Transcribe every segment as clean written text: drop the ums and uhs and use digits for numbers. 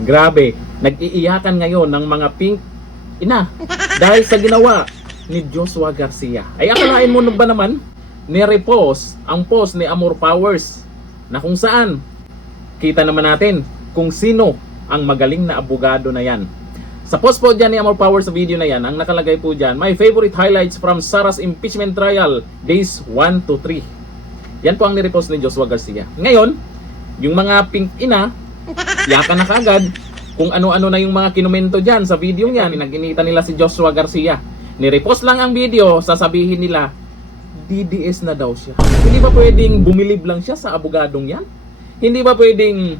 Grabe, nag-iiyakan ngayon ng mga pink ina dahil sa ginawa ni Joshua Garcia. Ay akalain mo ba naman, ni-repost ang post ni Amor Powers na kung saan kita naman natin kung sino ang magaling na abogado na yan. Sa post po dyan ni Amor Powers sa video na yan, ang nakalagay po dyan, my favorite highlights from Sarah's impeachment trial, days 1 to 3. Yan po ang nirepost ni Joshua Garcia. Ngayon, yung mga pink ina, yakan na kagad kung ano-ano na yung mga kinumento dyan sa video niyan. Nag-inita nila si Joshua Garcia. Nirepost lang ang video, sasabihin nila, DDS na daw siya. Hindi ba pwedeng bumilib lang siya sa abogadong yan? Hindi ba pwedeng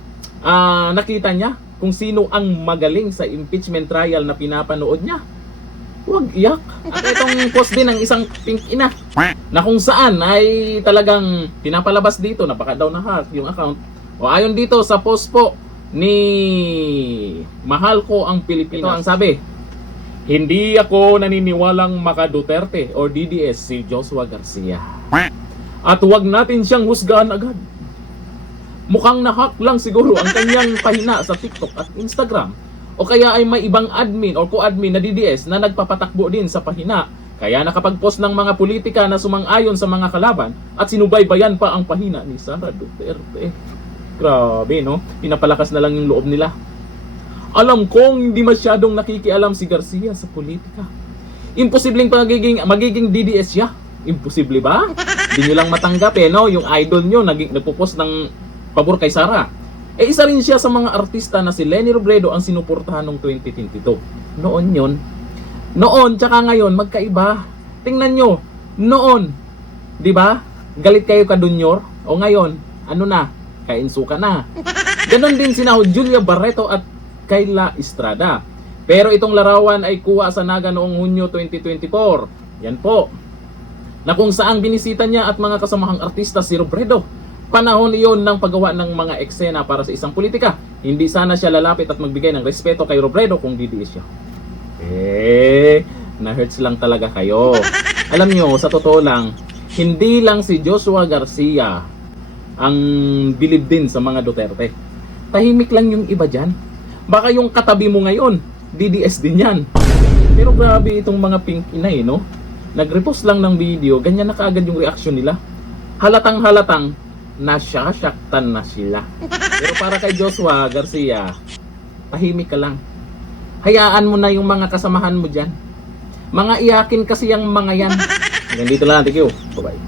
nakita niya kung sino ang magaling sa impeachment trial na pinapanood niya? Huwag iyak. At itong post din ng isang pink ina na kung saan ay talagang pinapalabas dito, napaka daw na hack yung account. O ayon dito sa post po ni Mahal Ko ang Pilipinas. Ito ang sabi, hindi ako naniniwalang maka Duterte or DDS si Joshua Garcia. At huwag natin siyang husgahan agad. Mukhang nahack lang siguro ang kanyang pahina sa TikTok at Instagram. O kaya ay may ibang admin or co-admin na DDS na nagpapatakbo din sa pahina. Kaya nakapag-post ng mga politika na sumang-ayon sa mga kalaban at sinubaybayan pa ang pahina ni Sara Duterte. Grabe, no? Pinapalakas na lang yung loob nila. Alam kong hindi masyadong nakikialam si Garcia sa politika. Imposibleng magiging DDS siya. Imposible ba? Hindi nyo lang matanggap no? Yung idol nyo nagpo-post ng pabor kay Sara. Isa rin siya sa mga artista na si Leni Robredo ang sinuportahan noong 2022. Noon yun. Noon, tsaka ngayon, magkaiba. Tingnan nyo, noon, di ba? Galit kayo kadunyor. O ngayon, ano na? Kainsuka na. Ganon din sina Julia Barreto at Kayla Estrada. Pero itong larawan ay kuha sa Naga noong Hunyo 2024. Yan po. Na kung saan binisita niya at mga kasamahang artista si Robredo. Panahon iyon ng paggawa ng mga eksena para sa isang politika. Hindi sana siya lalapit at magbigay ng respeto kay Robredo kung DDS siya. Na-hurts lang talaga kayo. Alam nyo, sa totoo lang, hindi lang si Joshua Garcia ang bilib din sa mga Duterte. Tahimik lang yung iba dyan. Baka yung katabi mo ngayon, DDS din yan. Pero grabe itong mga pink inay, no? Nag-repost lang ng video, ganyan na kaagad yung reaksyon nila. Halatang-halatang, nasyasaktan na sila. Pero para kay Joshua Garcia, tahimik ka lang. Hayaan mo na yung mga kasamahan mo dyan. Mga iyakin kasi yung mga yan. Hanggang dito lang. Thank you. Bye-bye.